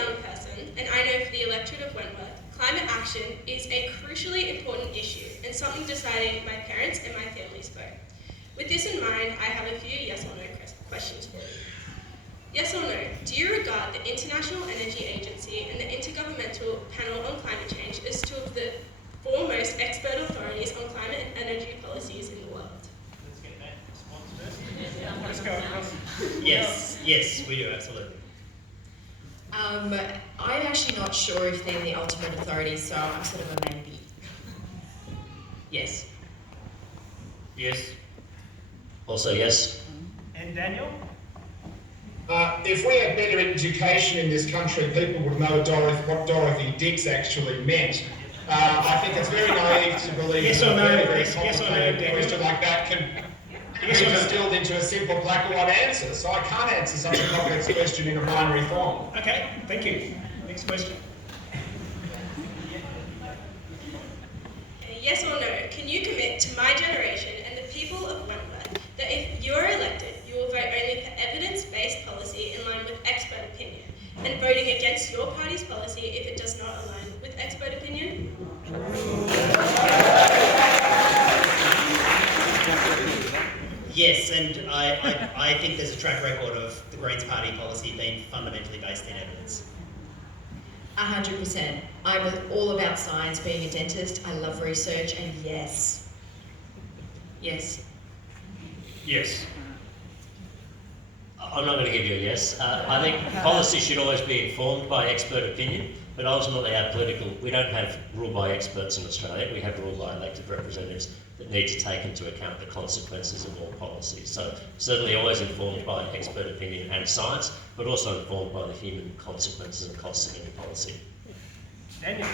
young person, and I know for the electorate of Wentworth, climate action is a crucially important issue and something deciding my parents and my family's vote. With this in mind, I have a few yes or no questions for you. Yes or no, do you regard the International Energy Agency and the Intergovernmental Panel on Climate Change as two of the foremost expert authorities on climate and energy policies in the world? Let's get that response first. Let's go across. Yes, we do, absolutely. I'm actually not sure if they're the ultimate authority, so I'm sort of a maybe. Yes. Yes. Also yes. And Daniel? If we had better education in this country, people would know what Dorothy Dix actually meant. I think it's very naive to believe Yes that or no, a very yes or no, complicated Daniel? question like that can be distilled into a simple black or white answer. So I can't answer such a complex question in a binary form. Okay, thank you. Next question. Yes or no, can you commit to my generation and the people of Wentworth that if you are elected, you will vote only for evidence-based policy in line with expert opinion, and voting against your party's policy if it does not align with expert opinion? Yes, and I think there's a track record of the Greens Party policy being fundamentally based in evidence. 100%. I'm all about science, being a dentist. I love research, and yes. Yes. Yes. I'm not going to give you a yes. I think policy should always be informed by expert opinion, but ultimately we don't have rule by experts in Australia, we have rule by elected representatives that need to take into account the consequences of all policies. So certainly always informed by expert opinion and science, but also informed by the human consequences and costs of any policy. Daniel?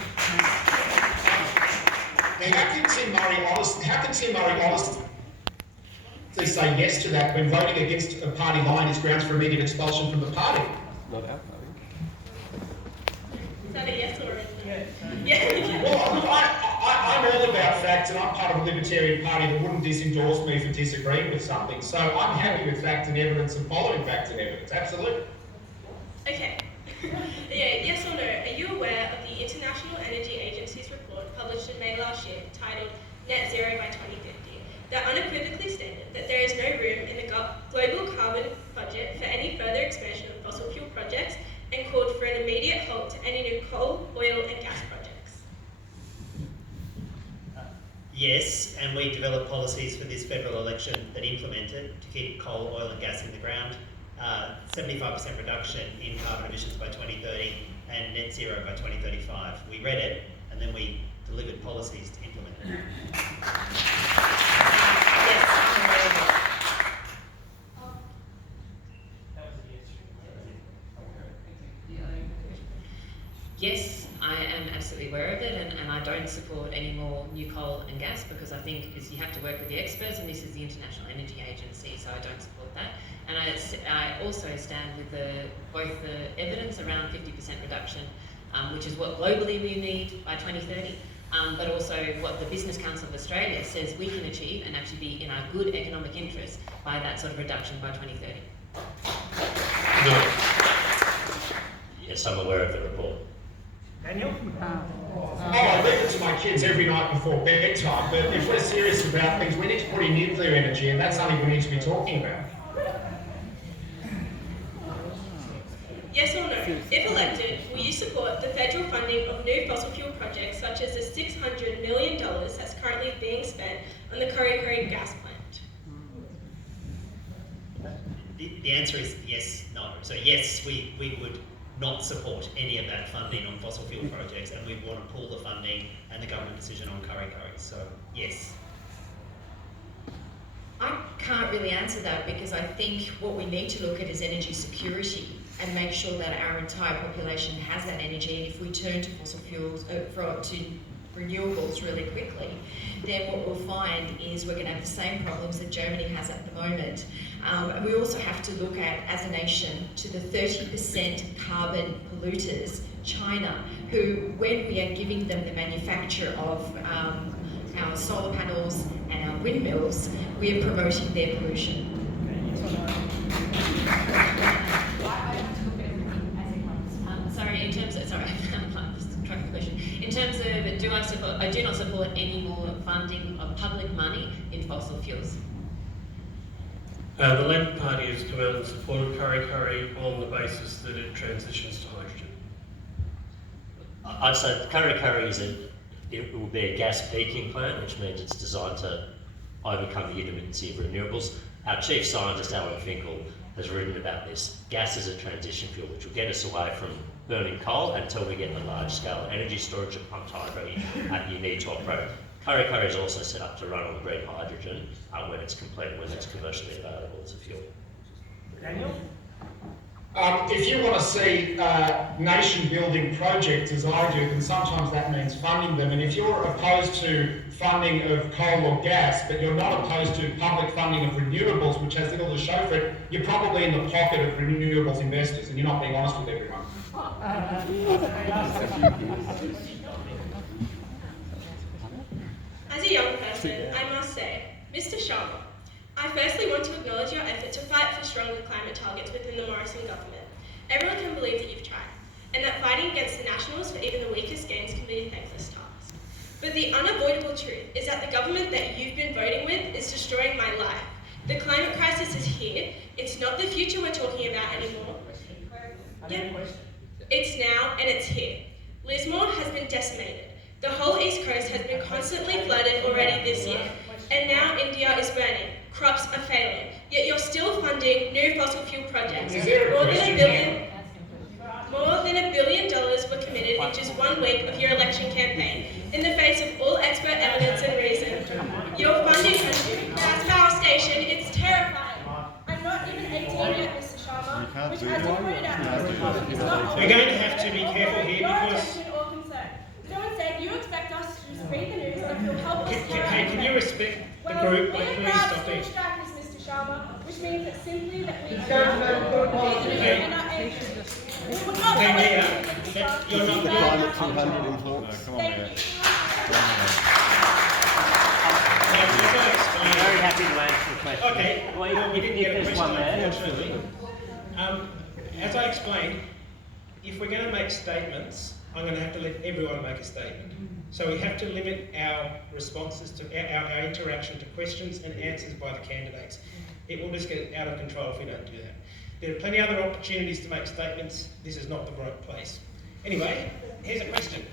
Now, how can Tim Murray honestly say yes to that when voting against a party line is grounds for immediate expulsion from the party? Is that a yes or a no? Yeah. Yeah. Well, I'm all about facts, and I'm part of a libertarian party that wouldn't disendorse me for disagreeing with something. So I'm happy with fact and evidence and following fact and evidence. Absolutely. Okay. Yeah, yes or no, are you aware of the International Energy Agency's report published in May last year titled Net Zero by 2050 that unequivocally stated that there is no room in the global carbon budget for any further expansion of fossil fuel projects and called for an immediate halt to any new coal, oil and gas projects? Yes, and we developed policies for this federal election that implemented to keep coal, oil and gas in the ground, 75% reduction in carbon emissions by 2030 and net zero by 2035. We read it and then we delivered policies to implement it. Yes, I'm aware of it. Yes, I am absolutely aware of it, and I don't support any more new coal and gas because I think you have to work with the experts, and this is the International Energy Agency, so I don't support that. And I also stand with both the evidence around 50% reduction, which is what globally we need by 2030, but also what the Business Council of Australia says we can achieve and actually be in our good economic interest by that sort of reduction by 2030. No. Yes, I'm aware of the report. Daniel? I leave it to my kids every night before bedtime, but if we're serious about things, we need to put in nuclear energy, and that's something we need to be talking about. Yes or no, if elected, will you support the federal funding of new fossil fuel projects such as the $600 million that's currently being spent on the Kurri Kurri gas plant? The answer is yes, no. So yes, we would not support any of that funding on fossil fuel projects, and we want to pull the funding and the government decision on Kurri Kurri. So yes. I can't really answer that because I think what we need to look at is energy security and make sure that our entire population has that energy. And if we turn to fossil fuels, to renewables really quickly, then what we'll find is we're going to have the same problems that Germany has at the moment. And we also have to look at, as a nation, to the 30% carbon polluters, China, who, when we are giving them the manufacture of our solar panels and our windmills, we are promoting their pollution. Sorry, terms of, sorry, I'm just trying to the question. In terms of, I do not support any more funding of public money in fossil fuels. The Labor Party has come out and supported Kurri Kurri on the basis that it transitions to hydrogen. I'd say Kurri Kurri it will be a gas peaking plant, which means it's designed to overcome the intermittency of renewables. Our chief scientist, Alan Finkel, has written about this. Gas is a transition fuel, which will get us away from burning coal until we get the large-scale energy storage of pumped hydro you need to operate. Kurri Kurri is also set up to run on green hydrogen when it's complete, when it's commercially available as a fuel. Daniel? If you want to see nation-building projects, as I do, then sometimes that means funding them. And if you're opposed to funding of coal or gas, but you're not opposed to public funding of renewables, which has little to show for it, you're probably in the pocket of renewables investors, and you're not being honest with everyone. As a young person, I must say, Mr. Sharma, I firstly want to acknowledge your effort to fight for stronger climate targets within the Morrison government. Everyone can believe that you've tried, and that fighting against the Nationals for even the weakest gains can be a thankless task. But the unavoidable truth is that the government that you've been voting with is destroying my life. The climate crisis is here. It's not the future we're talking about anymore. Yep. It's now and it's here. Lismore has been decimated. The whole East Coast has been constantly flooded already this year. And now India is burning. Crops are failing. Yet you're still funding new fossil fuel projects. Is there a question here? More than $1 billion were committed in just 1 week of your election campaign, in the face of all expert evidence and reason. You're funding a new gas power station. It's terrifying. I'm not even 18 yet, Mr. Sharma, which has been pointed out. We're going to have to be careful here because... Or concern. So instead, you expect us to just read the news like you'll help us carry out Can you respect the group and please stop there? there? Mr. Sharma, which means that simply that we Okay. would not You're not Thank you. Very happy to answer the question. Okay, Well, well, we didn't get a there's question, one there. unfortunately. As I explained, if we're going to make statements, I'm going to have to let everyone make a statement. So we have to limit our responses to our interaction to questions and answers by the candidates. It will just get out of control if we don't do that. There are plenty of other opportunities to make statements. This is not the right place. Anyway, here's a question.